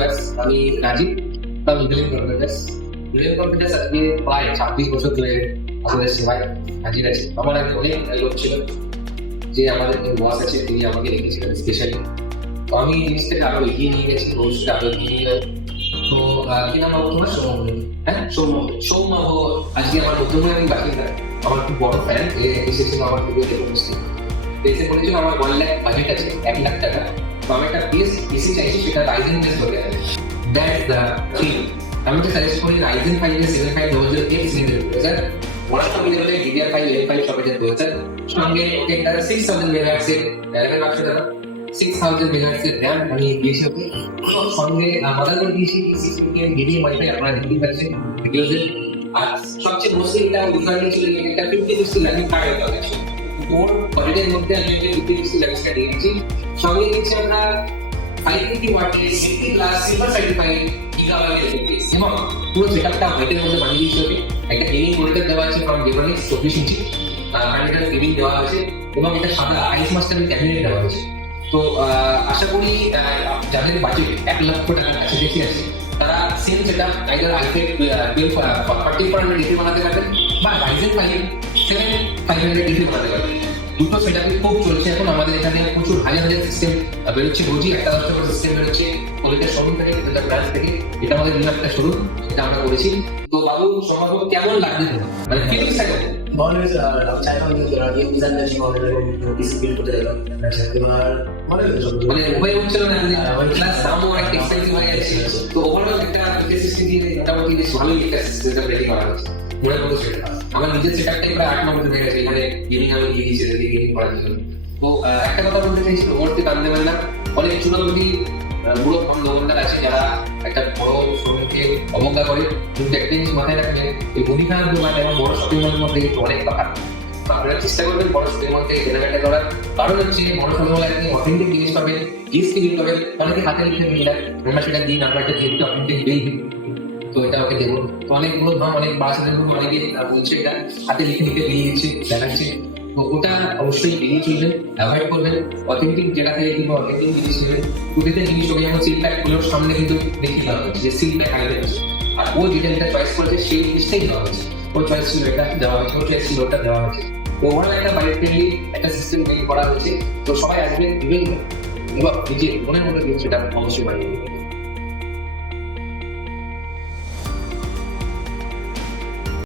Viewers, আমি Rajib from Million Computers. Million Computers আজকে প্রায় 26 বছর ধরে আমাদের সেবায় হাজির আছে। আমার আগে অনেক লোক ছিল যে আমাদের বস আছে, তিনি আমাকে রেখেছিলেন স্পেশালি। তো আমি এই জিনিসটাকে আরো এগিয়ে নিয়ে গেছি, ভবিষ্যতে আরো এগিয়ে নিয়ে যাবো। তো কি নাম বাবু তোমার? সৌম্য। হ্যাঁ, সৌম্য আজকে আমার নতুন আমি বাসিন্দা। আমার খুব বড় ফ্যান, এসেছিল আমার ভিডিওতে উপস্থিত। এসে বলেছিল আমার 1 লাখ বাজেট আছে, 1 লাখ টাকা। তো আমি একটা বেস এসি চাইছি, সেটা রাইজেন বেস ধরে আছে। That's the thing. আমি তো সাজেস্ট করি রাইজেন 5 এর 7500X নিতে। স্যার ওয়ার্স্ট কম্বিনেশনে DDR5 L5 সকেটের প্রসেসর, সঙ্গে একটা 6000 মেগাহার্টজ এর RAM এর বাক্স দেওয়া, 6000 মেগাহার্টজ এর RAM আমি দিয়েছি ওকে। সঙ্গে মাদারবোর্ড দিয়েছি 650 HDMI আপনারা দেখতে পাচ্ছেন ভিডিওতে। আর সবচেয়ে মোস্টলি এটা উদাহরণ ছিল একটা 50-60 লাখ টাকা আছে। ওর বাজেটের মধ্যে আমি একটা 50-60 লাখ টাকা দিয়েছি। সঙ্গে দিচ্ছি আমরা 580 ওয়াটের 60 glass silver certified gigabyte SSD এবং পুরো সেটআপটা হোয়াইটের মধ্যে বানিয়ে দিয়েছি ওকে। একটা গেমিং মনিটর দেওয়া আছে ফ্রম ডেভনিক্স 24 ইঞ্চি, 100 গেমিং দেওয়া আছে এবং এটা সাদা আইস মাস্টার ক্যাবিনেট দেওয়া আছে। তো আশা করি যাদের বাজেট 1 লক্ষ টাকার কাছাকাছি আছে তারা same setup either iPad 4400 degree বানাতে পারবেন বা রাইজেন 5 7500 ডিগ্রি বানাতে পারবেন। দুটো সেটআপই খুব চলছে এখন আমাদের এখানে। প্রচুর হাজার হাজার সিস্টেম বেরোচ্ছে রোজই, একটা 10টা করে সিস্টেম বেরোচ্ছে কলেজের শোরুম থেকে, কলেজের ব্রাঞ্চ থেকে। এটা আমাদের নিউ একটা শোরুম, এটা আমরা করেছি। তো বাবু সম্ভব কেমন লাগবে মানে ফিলিংসটা কেমন? Always China game design that you already PC build করতে গেলাম এবার মানে উপায় হচ্ছিল না যে ক্লাস দামও একটা এক্সপেন্সিভ হয়ে যাচ্ছে। তো ওভারঅল একটা সিস্টেম দিয়ে মোটামুটি বেশ ভালোই একটা সিস্টেম রেডি করা হচ্ছে। মনে করো সেটা আমার নিজের সেটআপটাই প্রায় 8 নম্বর হয়ে গেছে, এখানে গেমিং আমি দিয়ে দিয়েছি গেমিং করার জন্য। তো একটা কথা বলতে চাইছি, ওরতে কান্দে পারে না। অনেক চূড়ামুখী বুড়ো ফোন দোকানদার আছে যারা একটা বড় শোরুমকে অবজ্ঞা করে, কিন্তু একটা জিনিস মাথায় রাখবেন, এই মুদিখানার দোকান এবং বড় শপিং মলের মধ্যে কিন্তু অনেক তফাৎ। আপনারা চেষ্টা করবেন বড় শপিং মল থেকে কেনাকাটা করার। কারণ হচ্ছে বড় শপিং মলে আপনি অথেন্টিক জিনিস পাবেন, জিএসটি বিল পাবেন, অনেকে হাতে লিখে নিয়ে যান, আমরা সেটা দিন, আমরা একটা যেহেতু অথেন্টিক বিল দিই, তো এটা ওকে দেবো। তো অনেকগুলো দাম, অনেক বাড়াচ্ছে, অনেকে বলছে এটা হাতে লিখে লিখে দিয়ে দিচ্ছে, দেখাচ্ছে। তো ওটা অবশ্যই এড়িয়ে চলবেন, অ্যাভয়েড করবেন। অথেন্টিক জায়গা থেকে কিন্তু অথেন্টিক জিনিস নেবেন। প্রতিটা জিনিস ওকে যেমন সিল প্যাকগুলোর সামনে কিন্তু দেখিয়ে দেওয়া হচ্ছে যে সিল প্যাক আইটেম আছে, আর ও যেটা চয়েস করেছে সেই জিনিসটাই দেওয়া হচ্ছে। ও চয়েস ছিল এটা দেওয়া হয়েছে, ও চয়েস ছিল ওটা দেওয়া হয়েছে। তো ওভারঅল একটা বাজেট ফ্রেন্ডলি একটা সিস্টেম তৈরি করা হয়েছে। তো সবাই আসবেন, দিবেন এবং নিজের মনের মতো সেটা অবশ্যই বানিয়ে দেবেন।